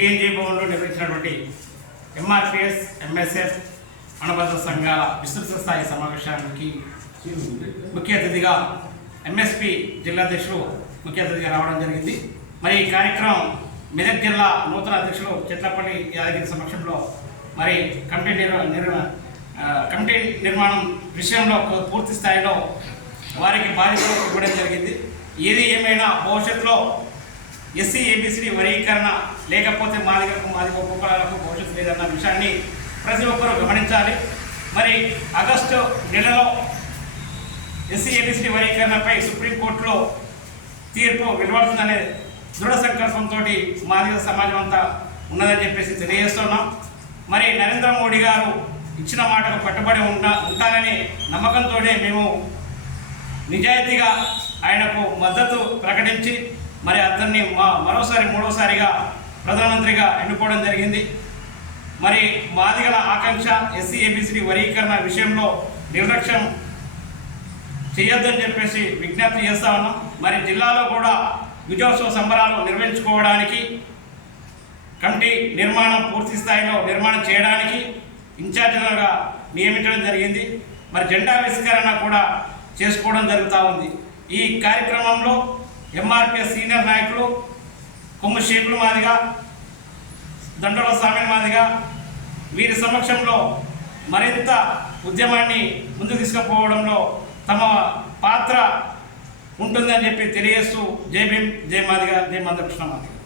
TNG భవన్లో నిర్వహించినటువంటి MRPS MSF అనుబంధ సంఘాల విస్తృత స్థాయి సమావేశానికి ముఖ్య అతిథిగా ఎంఎస్పి జిల్లాధ్యక్షులు ముఖ్య అతిథిగా రావడం జరిగింది. మరి ఈ కార్యక్రమం మెదక్ జిల్లా నూతన అధ్యక్షులు చెట్లపల్లి యాదగిరి సమక్షంలో మరి కమిటీ నిర్వ కమిటీ నిర్మాణం విషయంలో పూర్తి స్థాయిలో వారికి బాధ్యతలు ఇవ్వడం జరిగింది. ఏది ఏమైనా భవిష్యత్తులో ఎస్సీ ఏబిసిడి వర్గీకరణ లేకపోతే మాదిగలకు మాదిగ ఉపకులాలకు భవిష్యత్తు లేదన్న విషయాన్ని ప్రతి ఒక్కరూ గమనించాలి. మరి ఆగస్టు నెలలో ఎస్సీ ఏబిసిడి వర్గీకరణపై సుప్రీంకోర్టులో తీర్పు వెలువడుతుందనే దృఢ సంకల్పంతో మాదిగ సమాజం అంతా ఉన్నదని చెప్పేసి తెలియజేస్తున్నాం. మరి నరేంద్ర మోడీ గారు ఇచ్చిన మాటకు కట్టుబడి ఉంటా ఉంటారని నమ్మకంతో మేము నిజాయితీగా ఆయనకు మద్దతు ప్రకటించి మరి అతన్ని మా మరోసారి మూడోసారిగా ప్రధానమంత్రిగా ఎన్నుకోవడం జరిగింది. మరి మాదిగల ఆకాంక్ష ఎస్సీ ఏబిసిడి వర్గీకరణ విషయంలో నిర్లక్ష్యం చేయొద్దని చెప్పేసి విజ్ఞప్తి చేస్తా ఉన్నాం. మరి జిల్లాలో కూడా విజయోత్సవ సంబరాలు నిర్వహించుకోవడానికి కమిటీ నిర్మాణం పూర్తి స్థాయిలో నిర్మాణం చేయడానికి ఇన్ఛార్జీలుగా నియమించడం జరిగింది. మరి జెండా విష్కరణ కూడా చేసుకోవడం జరుగుతూ ఉంది. ఈ కార్యక్రమంలో ఎంఆర్పిఎస్ సీనియర్ నాయకులు కొమ్ము షేకులు మాదిగా దండోల స్వామి మాదిగా వీరి సమక్షంలో మరింత ఉద్యమాన్ని ముందుకు తీసుకుపోవడంలో తమ పాత్ర ఉంటుందని చెప్పి తెలియజేస్తూ జై భీమ్ జై మాదిగా జై మందకృష్ణ మాదిగా